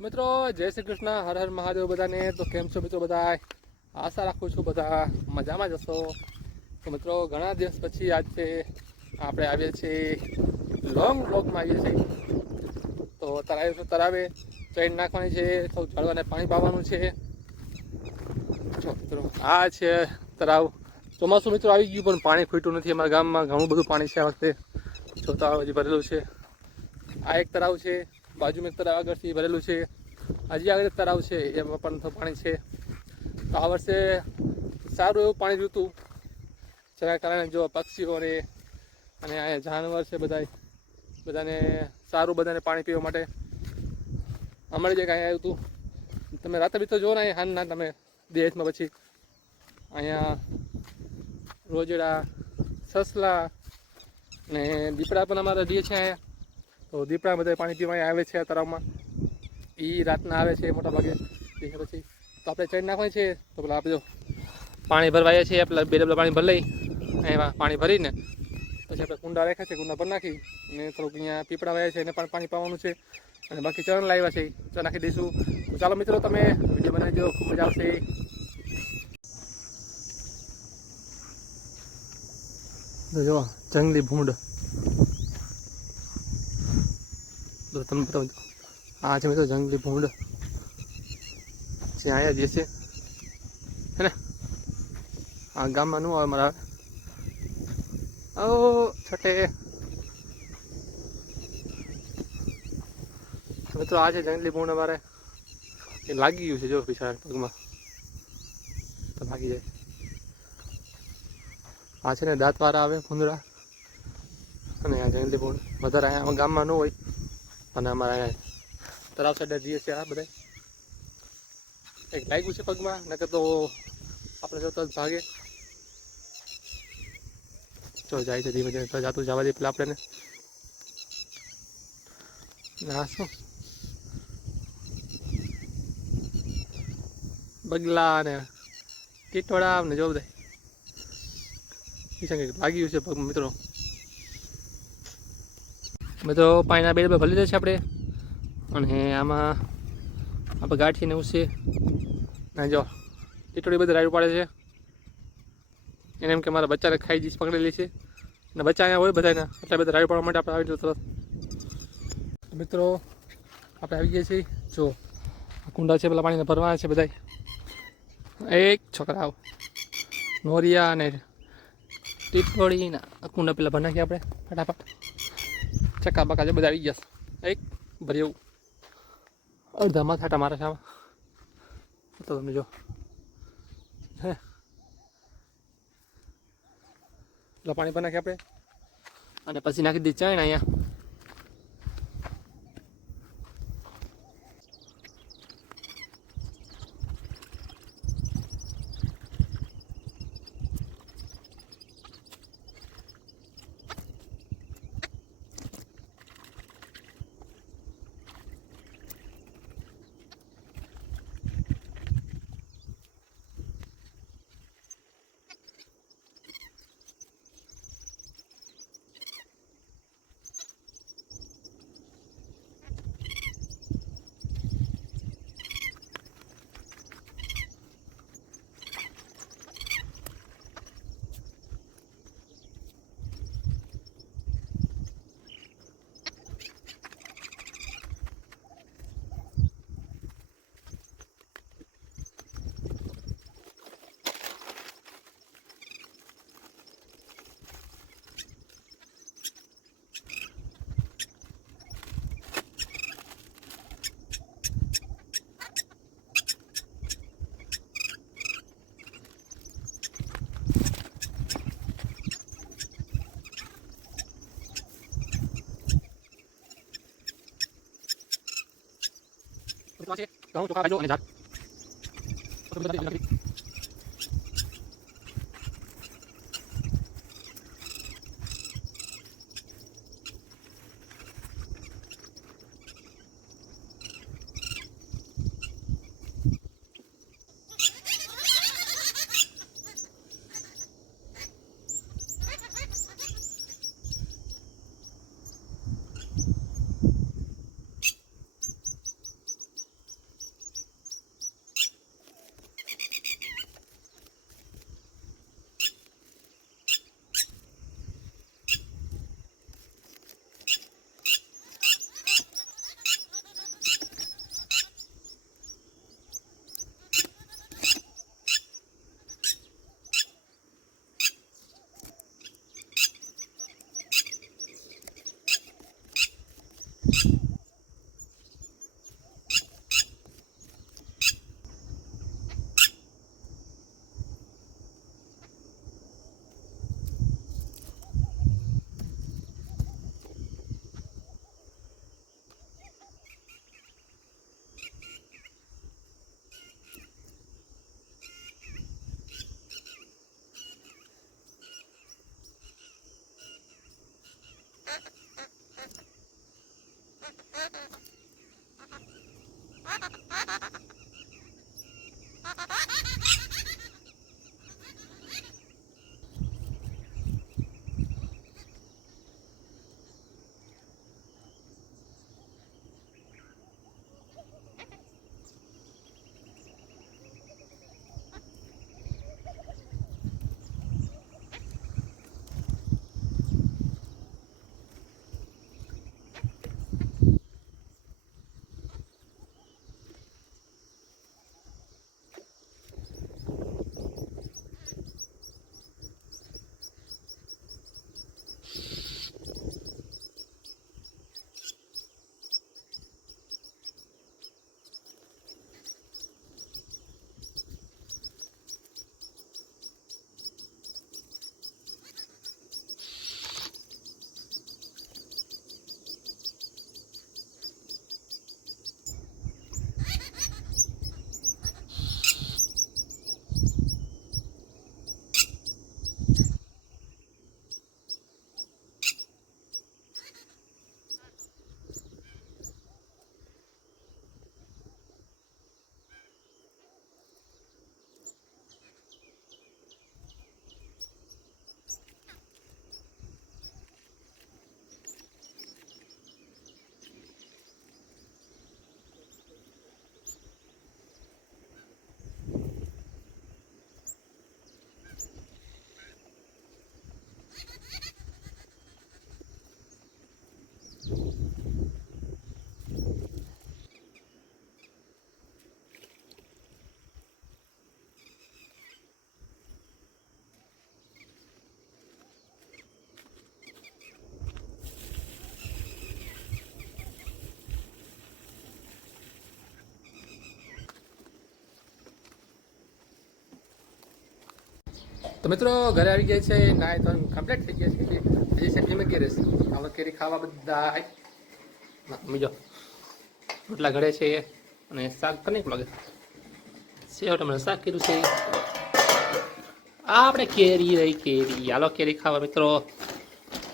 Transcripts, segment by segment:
તો મિત્રો જય શ્રી કૃષ્ણ, હર હર મહાદેવ બધાને। તો કેમ છો મિત્રો બધા? આશા રાખું છું બધા મજામાં જ હશો। તો મિત્રો ઘણા દિવસ પછી આજ છે આપણે આવીએ છીએ લોંગ બ્લોગમાં આવીએ છીએ। તો તરાવે ચૈન નાખવાની છે, સૌ ઝાડવાને પાણી પાવાનું છે। જો મિત્રો આ છે તરાવ। ચોમાસું મિત્રો આવી ગયું પણ પાણી ખૂટ્યું નથી। અમારા ગામમાં ઘણું બધું પાણી છે આ વખતે, જો તળાવ હજી ભરેલું છે। આ એક તળાવ છે, બાજુમાં એક તળાવ આગળથી ભરેલું છે, હજી આગળ એક તળાવ છે એમાં પણ પાણી છે। તો આ વર્ષે સારું એવું પાણી જોતું, જેના કારણે જો પક્ષીઓને અને અહીંયા જાનવર છે બધાને સારું, બધાને પાણી પીવા માટે। અમારે જે કાંઈ આવ્યું હતું, તમે રાતે બી તો જુઓ ને અહીંયા હાલના તમે દેશમાં પછી અહીંયા રોજડા, સસલા ને દીપડા પણ અમારા રહે છે અહીંયા। તો દીપડા બધા પાણી પીવા આવે છે આ તળાવમાં, એ રાતના આવે છે મોટા ભાગે। પછી તો આપણે ચૈન નાખવાની છે, તો પેલા આપણે જો પાણી ભરવાયા છીએ, પેલા 2 ડબલા પાણી ભરી લઈ, એમાં પાણી ભરીને પછી આપણે કુંડા રાખ્યા છે, કુંડા ભરી નાખી અને થોડુંક અહીંયા પીપળા વાયા છે એને પણ પાણી પાવાનું છે, અને બાકી ચણ લાવ્યા છે ચણ નાખી દઈશું। તો ચાલો મિત્રો તમે વિડીયો બનાવી દો, ખૂબ મજા આવશે। જો જંગલી ભૂંડ, તમે બતાવો, આ છે મિત્રો જંગલી ભૂંડ જે અહીંયા જે છે હે ને, આ ગામમાં નું આવે મારા ઓ છઠે મિત્રો। આ છે જંગલી ભૂંડ અમારે, એ લાગી ગયું છે જો પીછા પગમાં, તો લાગી જાય। આ છે ને દાંતવાળા આવે ભૂંદડા, અને આ જંગલી ભૂંડ વધારે અહીંયા ગામમાં ન હોય, અને અમારે અહીંયા તળાવ સાઈડ જઈએ છીએ। આ બધા એક લાગ્યું છે પગમાં, નકર તો આપણે જતો જ ભાગે। જો જાય છે ધીમે ધીમે, જાતું જવા દે પેલા આપણે ના શું બગલા ને ટીટોળા ને જો બધા લાગ્યું છે પગ મિત્રો। પાણીના 2 ડબ્બા ભરી દે છે આપણે, અને આમાં આપણે ગાંઠીને ઉછે ને જો ટીટોળી બધી રાયડું પાડે છે, એને એમ કે મારા બચ્ચાને ખાઈ જઈશ, પકડેલી છે, અને બચ્ચા અહીંયા હોય બધાના, એટલે બધા રાયડું પાડવા માટે આપણે આવી જવું તરત। મિત્રો આપણે આવી ગયા છીએ, જો કુંડા છે પેલા પાણીને ભરવાના છે બધા। એક છોકરા આવ નોરિયા અને ટીટોળીના કુંડા પેલા ભરી નાખીએ આપણે ફટાફટ, ચક્કા બકા જે બધા આવી ગયા। એક ભર્યું અડધા માથાટા મારે છે આમાં, તો તમને જો હે પેલા પાણી ભરી નાખીએ આપણે, અને પછી નાખી દઈએ ચણ અહીંયા। ઘઉં ચોખા ભાજો અને ઝાડ તો મિત્રો ઘરે આવી ગયા છે, નાય તો કમ્પ્લીટ થઈ ગયા છે. હજી છે એમ કેરી છે. હવે કેરી ખાવા બધા બીજો રોટલા ઘરે છે અને શાક કનેક લાગે સેવ ટમેટા શાક કર્યું છે. આપણે કેરી રહી કેરી, હાલો કેરી ખાવા મિત્રો.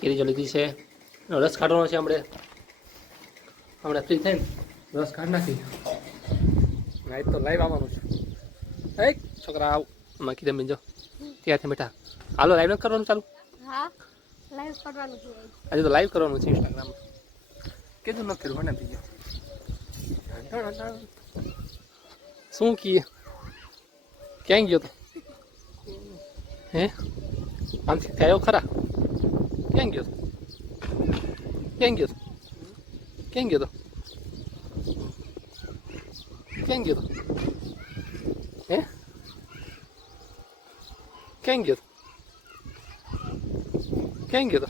કેરી જો લીધી છે, રસ કાઢવાનો છે. હમણાં ફ્રી થઈને રસ કાઢી નાખી. નાય તો લાઈવ આવવાનું છે. એક છોકરા આવ માખી દે બીજો ત્યાંથી બેઠા. હાલો લાઈવ નથી કરવાનું ચાલુ? હા, લાઈવ કરવાનું છે. આજે તો લાઈવ કરવાનું છે ઇન્સ્ટાગ્રામમાં. કીધું નથી કર્યું મને બીજું. શું કીએ? ક્યાં ગયો તો? હે આમથી થયો ખરા? ક્યાં ગયો તો? ક્યાં ગયો તો? ક્યાં ગયો તો? ક્યાં ગયો તો? હે ક્યાં ગયો તો? ક્યાં ગયો તો?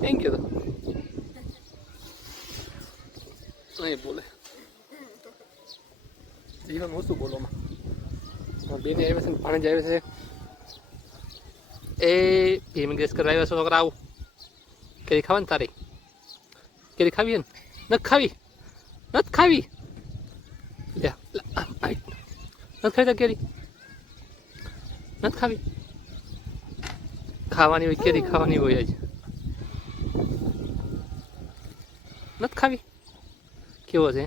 ક્યાં ગયો તો? નહીં બોલે. જીવન ઓછું બોલોમાં. બેને આવે છે ને પાણી જ આવે છે. એ ભીમ ગેસ કરવા આવ્યા છો છોકરા. આવું કેરી ખાવાની તારી? કેરી ખાવી ને? નથી ખાવી? નથી ખાવી? લે નથી ખાવી કેરી? નથી ખાવી? ખાવાની હોય કેરી, ખાવાની હોય જ. નથી ખાવી? કેવો છે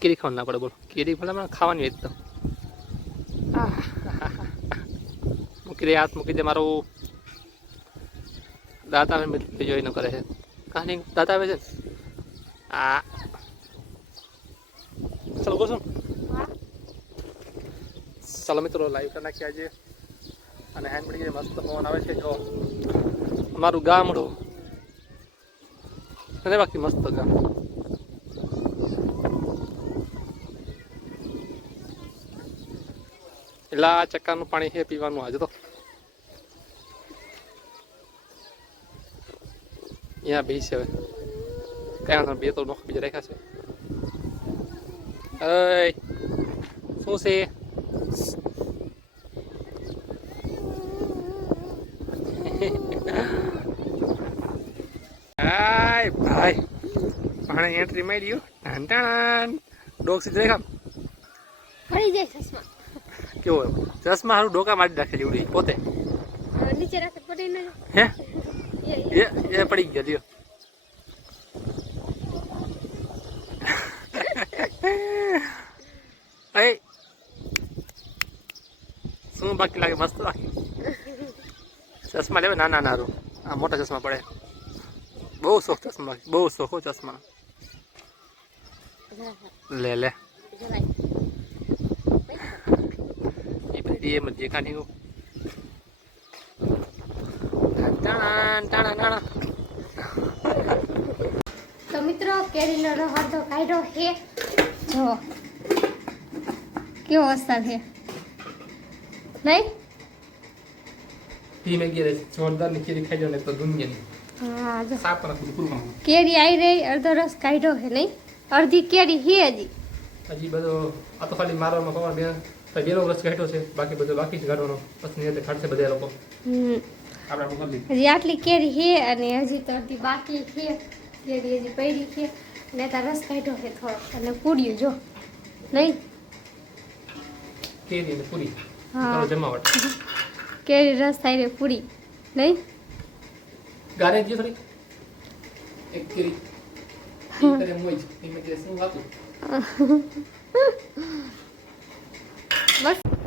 કેરી ખાવાનું? ના પડે બોલો. કેરી ભલા ખાવાની હોય તો મૂકી દે, હાથ મૂકી દે. મારો દાંત આવે જોઈ ન કરે છે. કહાની દાંત આવે છે. આ ચાલો બોલો. ચાલો મિત્રો લાઈવ કરી નાખીએ આજે. અને હેન્ડ પડી મસ્ત પવન આવે છે. જો અમારું ગામડું અને બાકી મસ્ત ગામ. એટલા ચક્કાનું પાણી છે પીવાનું આજે તો. અહીંયા બે છે. હવે કયા બે તો નોખ બીજા રાખ્યા છે. શું છે? હાય ભાઈ પાણી એન્ટ્રી માર્યું. ટાણ ટાણ ડોગ સીધ રેખા પડી જાય ચશ્મા. કેવો ચશ્મા હારું ડોકા મારી નાખે જેવડી પોતે. નીચે રાખે પડી ન હે એ પડી ગયા લ્યો. બાકી લાગે મસ્ત લાગે ચશ્મા લેવા નાના નાનું આ મોટા ચશ્મા પડે બહુ શોખ ચશ્મા બહુ શોખ હો ચશ્મા લે લે એ બધી એમ જ દેખાની ટાણા ટાણા ટાણા તો મિત્રો કેરીનો રસ અડધો કાઢ્યો છે જો કેવો વરસાદ છે નહીં ધીમે ગીરે જોરદાર ની કેરી ખાઈ જાવ ને તો દુનિયાની હા જો સાપ પર પૂરું કેરી આવી રહી અડધો રસ કાઢ્યો છે નહીં અડધી કેરી છે હજી હજી બધો આ તો ખાલી મારવામાં ખબર બે તો બેનો રસ કાઢ્યો છે બાકી બધું બાકી જ કાઢવાનો પછી નિયતે ખાડશે બધા લોકો આપણે કરી લીધું હજી આટલી કેરી છે અને હજી તો અડધી બાકી છે કેરી હજી પડી છે ને તાર રસ કાઢ્યો છે થોડો અને પૂડ્યું જો નહીં કેરી ને પૂરી હા. કરો જમાવટ કેરી રસ થાય રે પૂરી નહીં ગારે જે થોડી એક કેરી એક કરે મોજ એમાં કે શું વાતું બસ